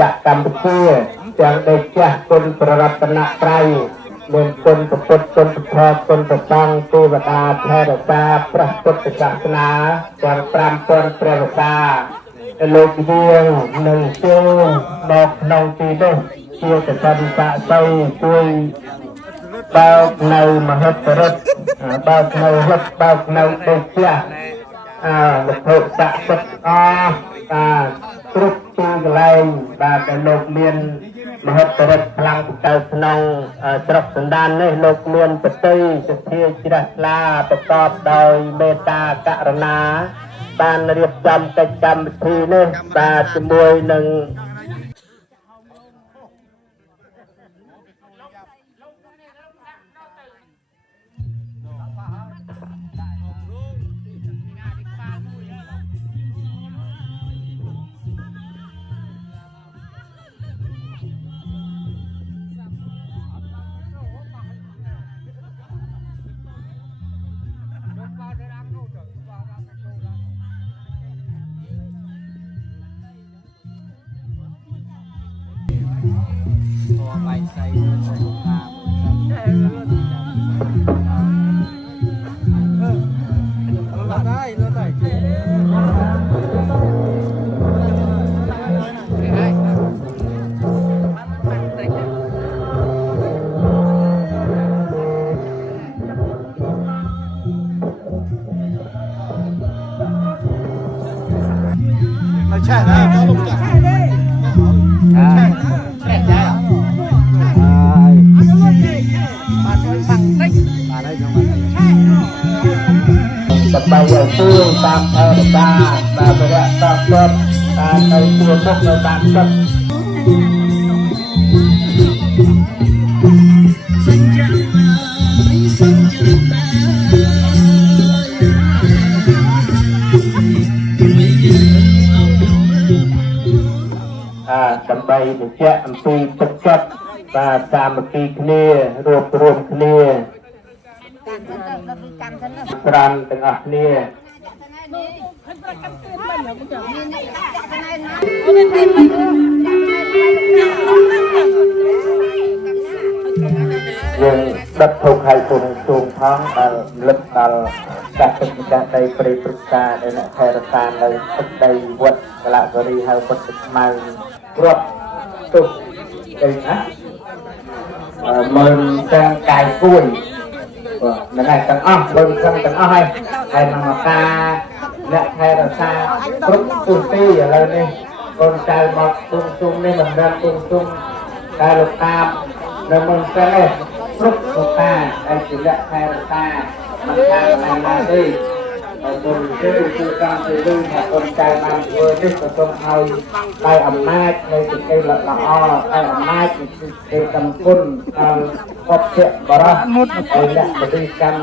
จักรรมเพื่อจังได้แก่คนประรัตนตรัยเมืองคนประพุทธคนประพรคนประตังเทวดาแพทย์ตาพระพุทธศาสนาจังปรามตนเปรวตาโลกเวียงหนึ่งเจ้าดอกนองตีเด้เชื่อแต่สันตะใจช่วยเบาในมหาสรดเบาในรถเบาในเด็กเจ้าวัตถุจักรกรุบตีกลายบาดโลกเมียนมหาสรดพลังเจ้าสนองตรกสันดานในโลกเมียนปฏิสเทียจิรัสลาประกอบโดยเมตตากรุณาบานเรียบจำกิจกรรมทีนี่บาจมวยหนึ่งแช่ได้ก็ลงจากแช่ได้แช่ได้สบายซื่อตามเอรตาตามระตามรถตามในตัวพวกเราตามรถสบายเจ้าอันตีจัดจัดตาสามัคคีเคลียรวบรวมเคลียกรันตั้งอ่ะเนี่ยยังดับทุกข์ให้คนสูงท้องลึกตลจัดเป็นการใดปริปรึกษาในแทรการในทุกใดวัดกละบริหารวัดติดมารวบตุกเองนะมันจะกายกุ้ยนั่นแหละตั้งอ้อเบิ่งตั้งอ้อให้นำตาและให้เราตาครบตุ้งตีอะไรนี่คนใจหมดตุ้งนี่เหมือนเดิมตุ้งตาลูกตาแล้วมันจะเลยครบลูกตาไอ้สิ่งละให้เราตามันทำอะไรดีคนคือการซื้อคนใจมันนี่ก็ต้องเอาไปอำนาจในสิ่งที่ละอ้อไปอำนาจเป็นกำกุนพบเชื่อบาระไอ้เนี่ยบริกรรม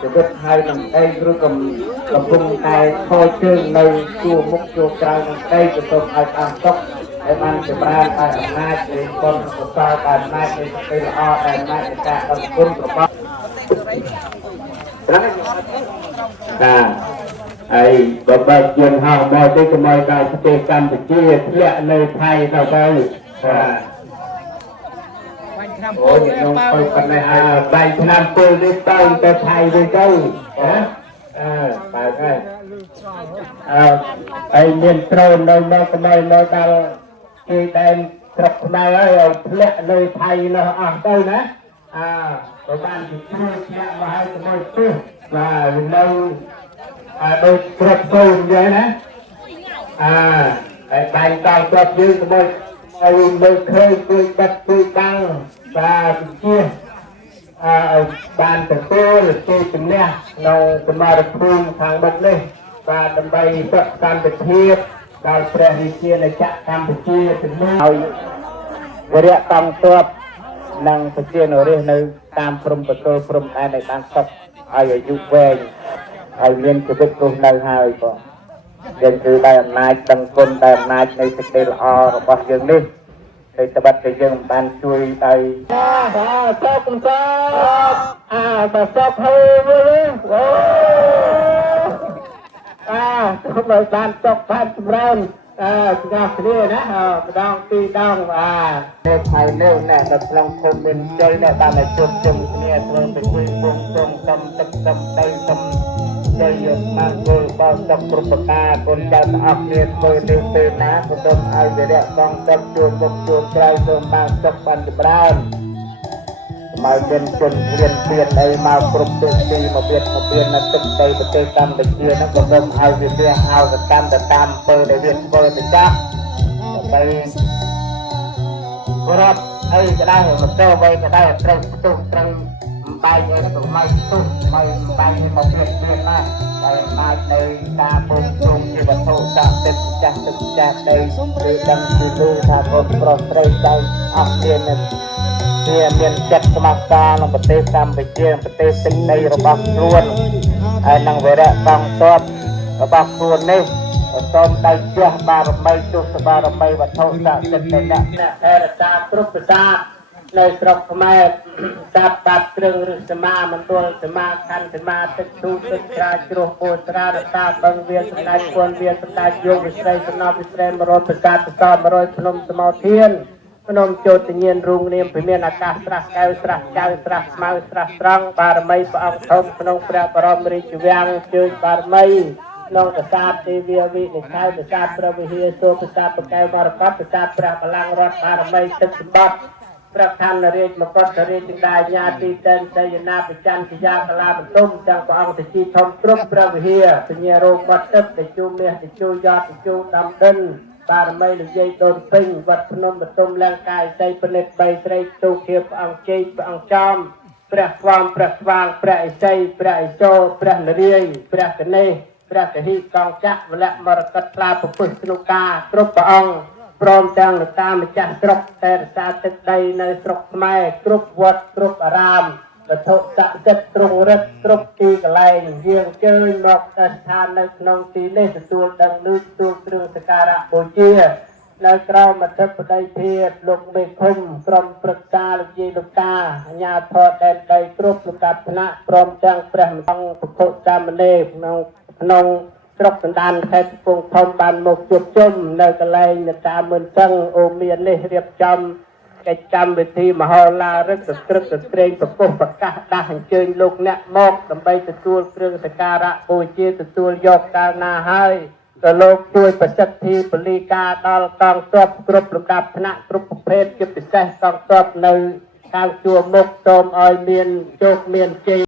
จะเกิดให้ทางไอ้รู้กำพุงไอ้โคเชิงในตัวมุกตัวกลางทางไอ้จะต้องไอ้ตามตกไอ้มันจะมาไอ้อำนาจในคนสุดท้ายไอ้อำนาจในสิ่งที่ละอ้อไอ้อำนาจในการกำกุนกระป๋องไอ้บทบาทยืนห่างมาได้กำไรการสเตกัมพูชีเที่ยในไทยเราไปโอ้ยน้องไปกันเลยใบชนะปืนได้ต้นแต่ไทยได้ก็ไปไงไอ้เมียนโตรในนอกในนอกดาวที่ได้กลับมาแล้วเที่ยในไทยเราได้นะประมาณที่เที่ยมาให้กำไรปืนมาเราโดยกระตุ้นเยอะนะไอ้ใบตองกระยืนโดยไอ้โดยเคยคุยบัดคุยตังบาเชี่ยบานตะโกนตีตึงเนี่ยเราจะมาระพุ่งทางบัดเลยบาดใบสักการตะเทียบดาวแปรดิเชียในจักรทำตะเชียถึงเมื่อเอาเรียกตำตัวนั่งตะเชียนเรื่องในตามพรมประตูพรมได้ในการตกอายุเวงไอ้เมียนจะเป็นคนในหายก็ยังคือได้อำนาจตั้งคนได้อำนาจในสเตลอร์របស់យើងនេះในตบัดที่យើងបានជួយឲ្យសពសពសពហើយអូទៅបានតកបានចម្រើន ស្គាល់គ្នាណាម្ដងពីរដងនៅថៃនៅណាដល់ក្នុងភូមិមានជ័យណាបានតែជួបជុំគ្នាធ្វើពិធីបួងសួងសុំទឹកសុំដីសុំជ័យបានធ្វើបោសុខគ្រប់ប្រការកូនចៅទាំងអស់គ្នាធ្វើនៅពេលណាក៏សូមឲ្យវិរៈកងទឹកជួបមុខជួបក្រោយសូមបានសុខបានចម្រើនមកមានជនរៀនពៀនអីមកគ្រប់ទិសទីមកពៀននៅទឹកដីប្រទេសកម្ពុជាហ្នឹងក៏សូមឲ្យវិរៈឲ្យសកម្មទៅតាមអំពើដែលវាធ្វើទៅចាស់ដើម្បីគោរពអីក៏ដែរមកទៅអ្វីក៏ដែរត្រូវផ្ទុះត្រឹងបាយឲ្យសម័យផ្ទុះមកបាយមកពៀនណាហើយមកនៅការបូកជុំជាវត្ថុស័ក្តិសិទ្ធិទឹកចាស់ដីឬដឹងពីលឺថាកូនប្រុសស្រីចៅអស់គ្នានឹងវាមានចិត្តស្មោះត្រង់ក្នុងប្រទេសកម្ពុជាប្រទេសទឹកដីរបស់ខ្លួនហើយនឹងវិរៈកងទ័ពរបស់ខ្លួននេះសូមដៃជះបារមីទុសបារមីវត្ថុស័ក្តិសិទ្ធិអ្នកថែរក្សាគ្រប់ប្រសាទនៅស្រុកខ្មែរចាប់បាត់គ្រឿងឬសមាមណ្ឌលសមាខណ្ឌសមាទឹកទូទឹកត្រាជ្រោះពោត្រារតាបឹងវាសម្ដេចពុនវាសម្ដេចយកវិស្រីសំណពវិស្រី100ប្រកាសប្រស100ភ្នំសមោធានភ្នំជោទញ្ញាណរូងនាមពិមានអាកាសស្រះកែវស្រះចៅស្រះស្មៅស្រះត្រង់បារមីព្រះអង្គធំក្នុងព្រះបរមរាជវាំងជើញបារមីក្នុងប្រាសាទទេវាវិនិច្ឆ័យប្រាសាទព្រះវិហារសូប្រាសាទប្រកែវមរកតប្រាសាទព្រះបល្ល័ង្ករដ្ឋបារមីទឹកសម្បត្តិព្រះខណ្ឌរាជមកុដរាជចង្ដាញាទីតេនតយនាបច្ច័ន្ទយាកលាបន្ទុំទាំងព្រះអង្គទៅជីធំគ្រប់ព្រះវិហារសញ្ញារោគបាត់ទឹកទៅជួមាសទៅជួយតទៅជួដំដិនបារមីនិយាយដូនពេញវត្តភ្នំបតុមលង្កាយសីពិនិត្យបីស្រីទូគៀព្រះអង្គជ័យព្រះអង្គចំព្រះស្វាមព្រះស្វាងព្រះឥសីព្រះឥសូរព្រះនរាយព្រះកណេសព្រះកហិកងចក្រវលៈមរកតផ្លាពពុះស្នុកាគ្រប់ព្រះអង្គព្រមទាំងលោកតាម្ចាស់ស្រុកតែរក្សាទឹកដីនៅស្រុកខ្មែរគ្រប់វត្តគ្រប់អារាមវត្ថុស័ក្តិសិទ្ធិទ្រង់រិទ្ធគ្រប់ទីកន្លែងយាងជើញមកស្ថាននៅក្នុងទីនេះទទួលដឹងនូវទទួលគ្រឿងសក្ការៈបូជានៅក្រោមអធិបតីភាពលោកមេឃុំក្រុមប្រឹក្សាលោកយាយលោកតាអាជ្ញាធរដែនដីគ្រប់លោកតាថ្នាក់ព្រមទាំងព្រះអង្គពុទ្ធសាមណេរក្នុងស្រុកសណ្ដានខេត្តកំពង់ធំបានមកជួបជុំនៅកន្លែងអ្នកតាមឿនសឹងអូមាននេះរៀបចំកិច្ចកម្មវិធីមហោឡារិទ្ធស្ក្រឹបស្ត្រែងប្រពុះប្រកាសដាស់អញ្ជើញលោកអ្នកមកដើម្បីទទួលគ្រឿងសក្ការៈបូជាទទួលយកកាលណាហើយក៏លោកជួយប្រសិទ្ធិពលីការដល់កងទ័ពគ្រប់លំដាប់ថ្នាក់គ្រប់ប្រភេទជាពិសេសកងទ័ពនៅខាងជួរមុខសូមឲ្យមានជោគមានជ័យ